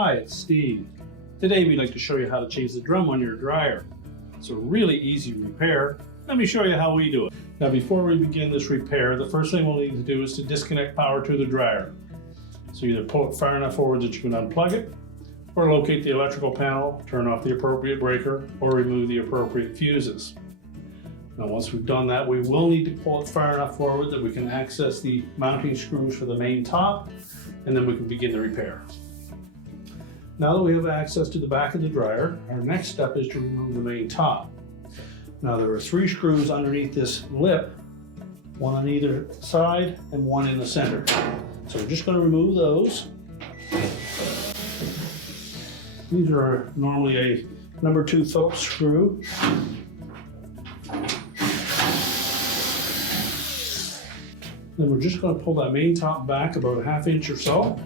Hi, it's Steve. Today we'd like to show you how to change the drum on your dryer. It's a really easy repair. Let me show you how we do it. Now before we begin this repair, the first thing we'll need to do is to disconnect power to the dryer. So either pull it far enough forward that you can unplug it, or locate the electrical panel, turn off the appropriate breaker, or remove the appropriate fuses. Now once we've done that, we will need to pull it far enough forward that we can access the mounting screws for the main top, and then we can begin the repair. Now that we have access to the back of the dryer, our next step is to remove the main top. Now there are 3 screws underneath this lip, one on either side and one in the center. So we're just going to remove those. These are normally a number 2 Phillips screw. Then we're just going to pull that main top back about a ½ inch or so.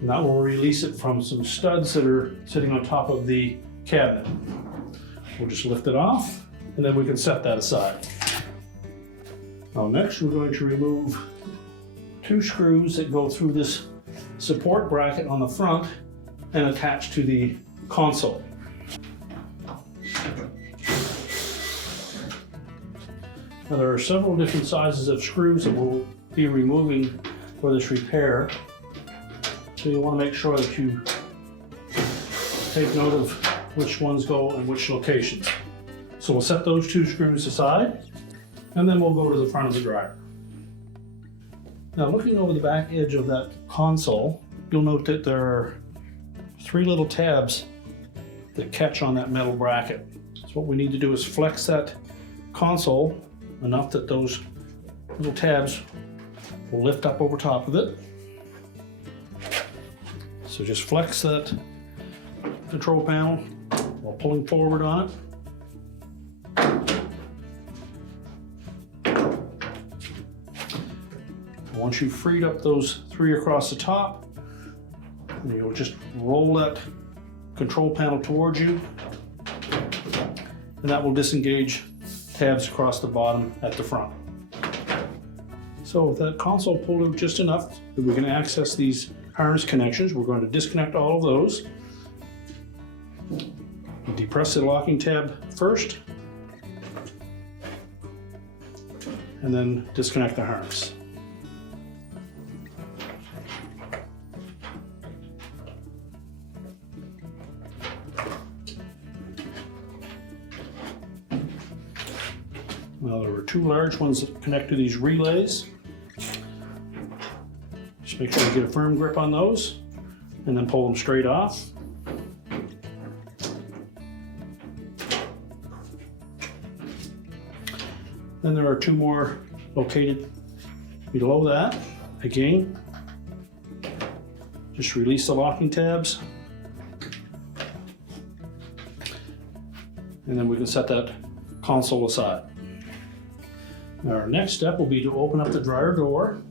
And that will release it from some studs that are sitting on top of the cabinet. We'll just lift it off, and then we can set that aside. Now next we're going to remove 2 screws that go through this support bracket on the front and attach to the console. Now there are several different sizes of screws that we'll be removing for this repair. So you want to make sure that you take note of which ones go in which locations. So we'll set those 2 screws aside, and then we'll go to the front of the dryer. Now looking over the back edge of that console, you'll note that there are 3 little tabs that catch on that metal bracket. So what we need to do is flex that console enough that those little tabs will lift up over top of it. So just flex that control panel while pulling forward on it. Once you've freed up those 3 across the top, you'll just roll that control panel towards you, and that will disengage tabs across the bottom at the front. So with that console pulled out just enough that we can access these harness connections, we're going to disconnect all of those. Depress the locking tab first, and then disconnect the harness. Now there are 2 large ones that connect to these relays. Just make sure you get a firm grip on those, and then pull them straight off. Then there are 2 more located below that. Again, just release the locking tabs, and then we can set that console aside. Now our next step will be to open up the dryer door.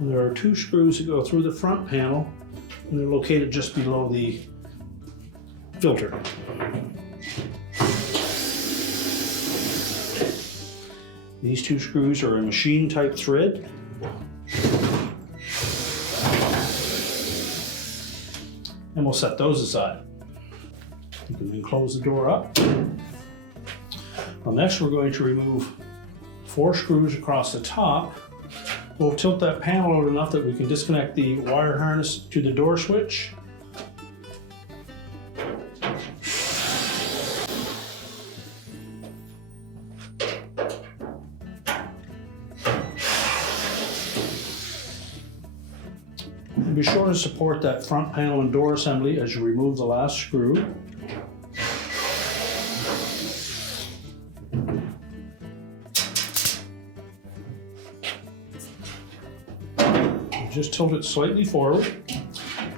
And there are 2 screws that go through the front panel, and they're located just below the filter. These 2 screws are a machine type thread. And we'll set those aside. You can then close the door up. Well, next we're going to remove 4 screws across the top. We'll tilt that panel out enough that we can disconnect the wire harness to the door switch. And be sure to support that front panel and door assembly as you remove the last screw. Just tilt it slightly forward.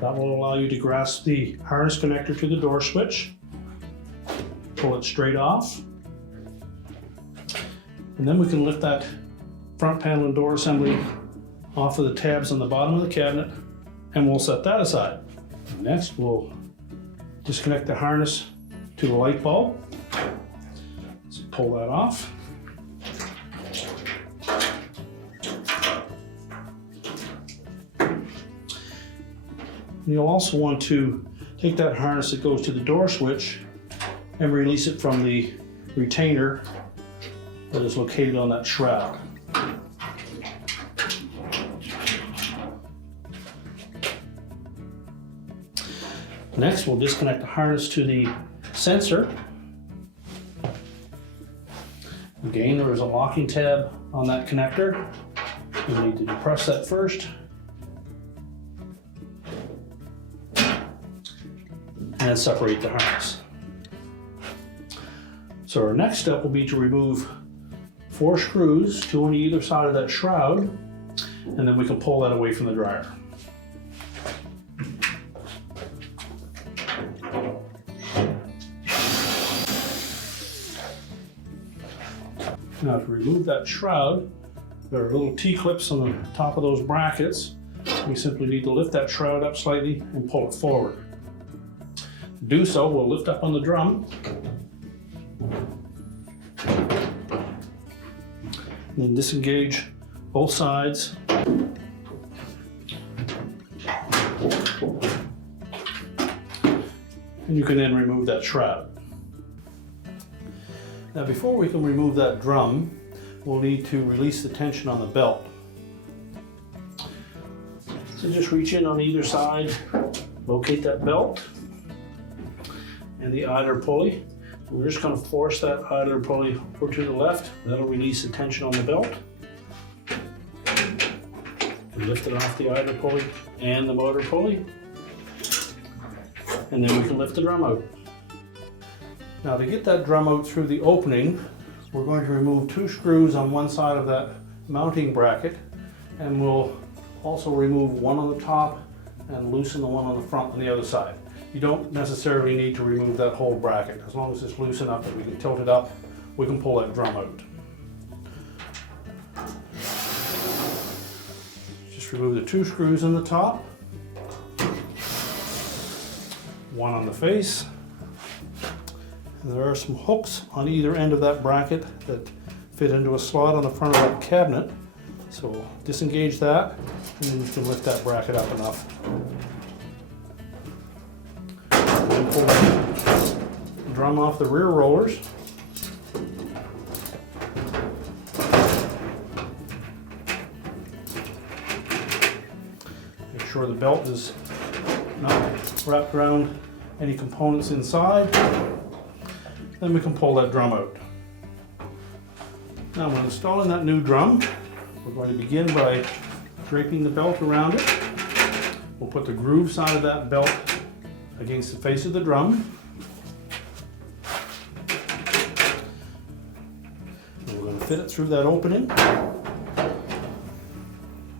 That will allow you to grasp the harness connector to the door switch. Pull it straight off. And then we can lift that front panel and door assembly off of the tabs on the bottom of the cabinet, and we'll set that aside. Next, we'll disconnect the harness to the light bulb. So pull that off. And you'll also want to take that harness that goes to the door switch and release it from the retainer that is located on that shroud. Next, we'll disconnect the harness to the sensor. Again, there is a locking tab on that connector. You need to depress that first. And separate the harness. So our next step will be to remove 4 screws, 2 on either side of that shroud, and then we can pull that away from the dryer. Now to remove that shroud, there are little T-clips on the top of those brackets. We simply need to lift that shroud up slightly and pull it forward. To do so, we'll lift up on the drum, and then disengage both sides. And you can then remove that shroud. Now before we can remove that drum, we'll need to release the tension on the belt. So just reach in on either side, locate that belt and the idler pulley. We're just going to force that idler pulley over to the left. That'll release the tension on the belt. We lift it off the idler pulley and the motor pulley. And then we can lift the drum out. Now to get that drum out through the opening, we're going to remove 2 screws on one side of that mounting bracket, and we'll also remove one on the top and loosen the one on the front on the other side. You don't necessarily need to remove that whole bracket. As long as it's loose enough that we can tilt it up, we can pull that drum out. Just remove the 2 screws on the top, one on the face. And there are some hooks on either end of that bracket that fit into a slot on the front of that cabinet. So disengage that, and then you can lift that bracket up enough. And pull the drum off the rear rollers. Make sure the belt is not wrapped around any components inside. Then we can pull that drum out. Now when installing that new drum, we're going to begin by draping the belt around it. We'll put the groove side of that belt against the face of the drum. And we're going to fit it through that opening.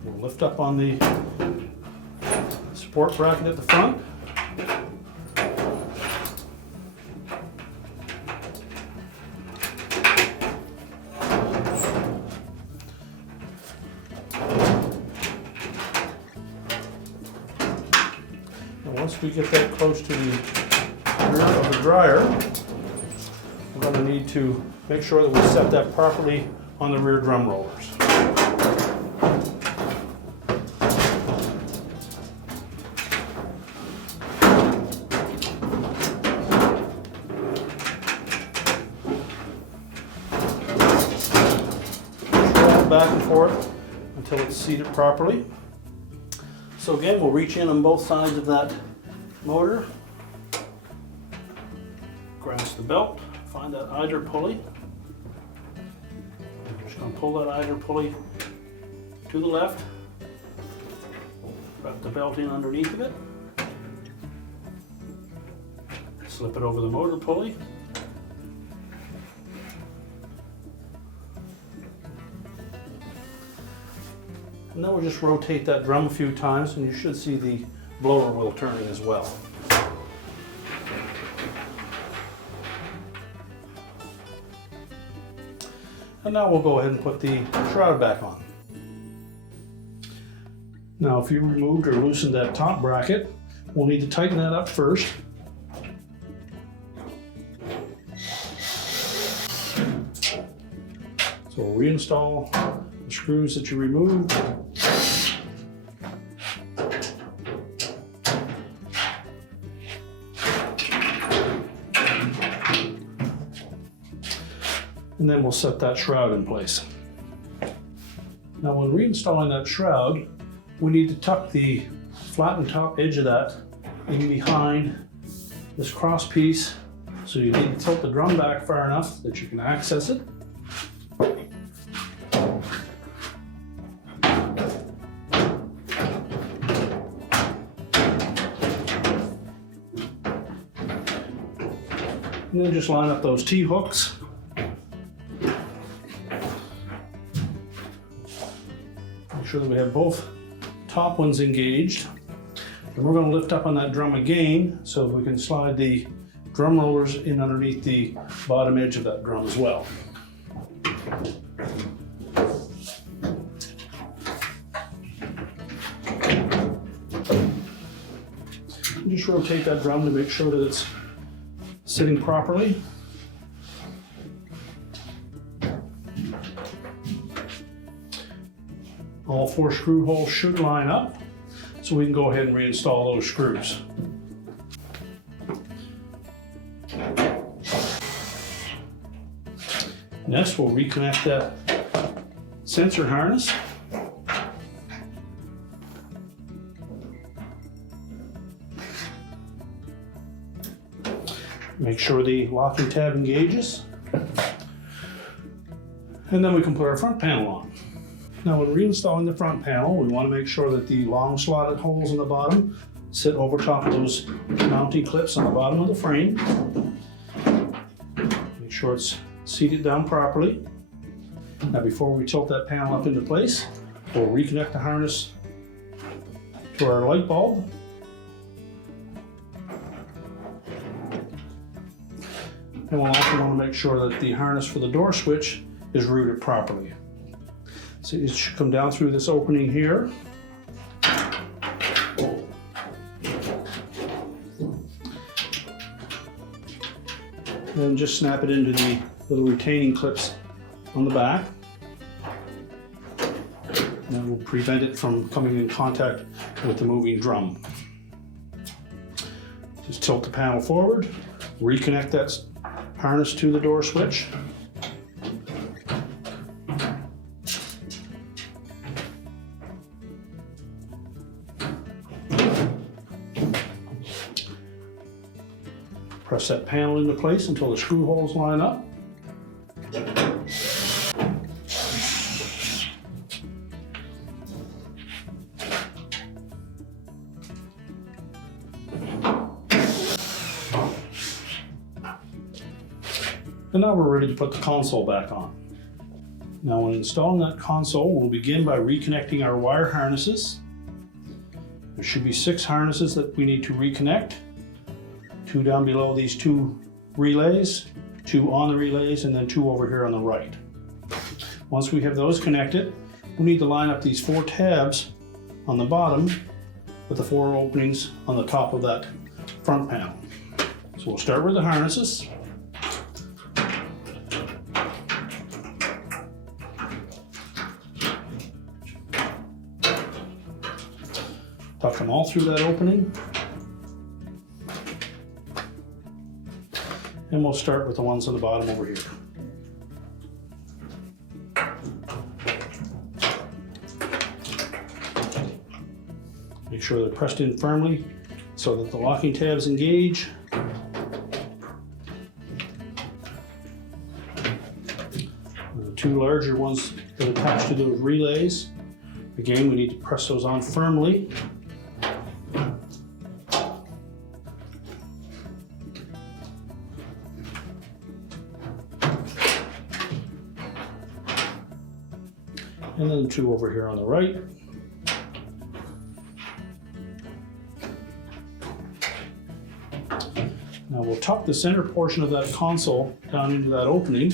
We'll lift up on the support bracket at the front. Once we get that close to the rear of the dryer, we're going to need to make sure that we set that properly on the rear drum rollers. Push back and forth until it's seated properly. So again, we'll reach in on both sides of that motor, grasp the belt, find that idler pulley. I'm just going to pull that idler pulley to the left, wrap the belt in underneath of it, slip it over the motor pulley, and then we'll just rotate that drum a few times and you should see the blower wheel turning as well. And now we'll go ahead and put the shroud back on. Now if you removed or loosened that top bracket, we'll need to tighten that up first. So we'll reinstall the screws that you removed. And then we'll set that shroud in place. Now when reinstalling that shroud, we need to tuck the flattened top edge of that in behind this cross piece. So you need to tilt the drum back far enough that you can access it. And then just line up those T-hooks. Make sure that we have both top ones engaged. And we're going to lift up on that drum again so we can slide the drum rollers in underneath the bottom edge of that drum as well. And just rotate that drum to make sure that it's sitting properly. All 4 screw holes should line up, so we can go ahead and reinstall those screws. Next, we'll reconnect that sensor harness. Make sure the locking tab engages. And then we can put our front panel on. Now when reinstalling the front panel, we want to make sure that the long slotted holes in the bottom sit over top of those mounting clips on the bottom of the frame. Make sure it's seated down properly. Now before we tilt that panel up into place, we'll reconnect the harness to our light bulb. And we'll also want to make sure that the harness for the door switch is routed properly. So it should come down through this opening here. And just snap it into the little retaining clips on the back. And that will prevent it from coming in contact with the moving drum. Just tilt the panel forward, reconnect that harness to the door switch. Press that panel into place until the screw holes line up. And now we're ready to put the console back on. Now when installing that console, we'll begin by reconnecting our wire harnesses. There should be 6 harnesses that we need to reconnect. 2 down below these 2 relays, 2 on the relays, and then 2 over here on the right. Once we have those connected, we need to line up these 4 tabs on the bottom with the 4 openings on the top of that front panel. So we'll start with the harnesses. Tuck them all through that opening. And we'll start with the ones on the bottom over here. Make sure they're pressed in firmly so that the locking tabs engage. The 2 larger ones that attach to those relays, again, we need to press those on firmly. And then 2 over here on the right. Now we'll tuck the center portion of that console down into that opening.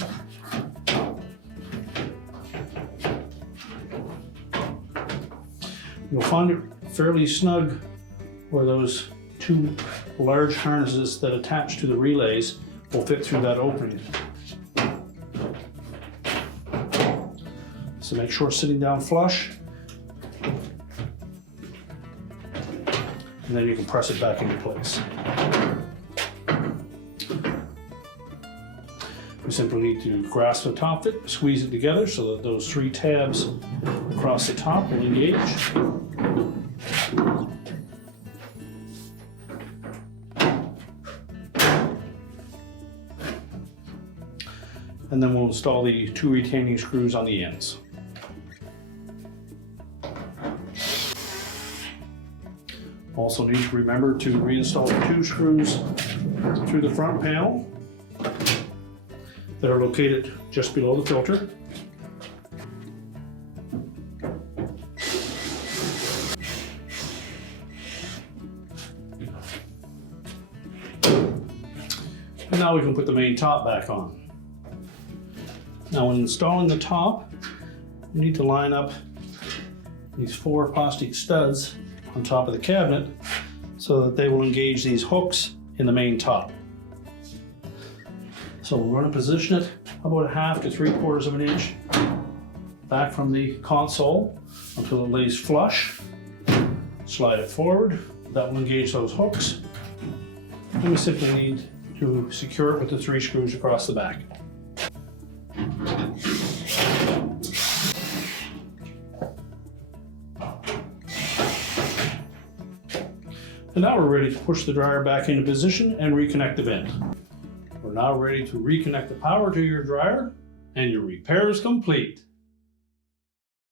You'll find it fairly snug where those 2 large harnesses that attach to the relays will fit through that opening. So make sure it's sitting down flush, and then you can press it back into place. We simply need to grasp the top of it, squeeze it together so that those 3 tabs across the top will engage. And then we'll install the 2 retaining screws on the ends. Also need to remember to reinstall the 2 screws through the front panel that are located just below the filter. And now we can put the main top back on. Now when installing the top, we need to line up these 4 plastic studs on top of the cabinet so that they will engage these hooks in the main top. So we're going to position it about 1/2 to 3/4 of an inch back from the console until it lays flush. Slide it forward. That will engage those hooks. And we simply need to secure it with the 3 screws across the back. And now we're ready to push the dryer back into position and reconnect the vent. We're now ready to reconnect the power to your dryer, and your repair is complete.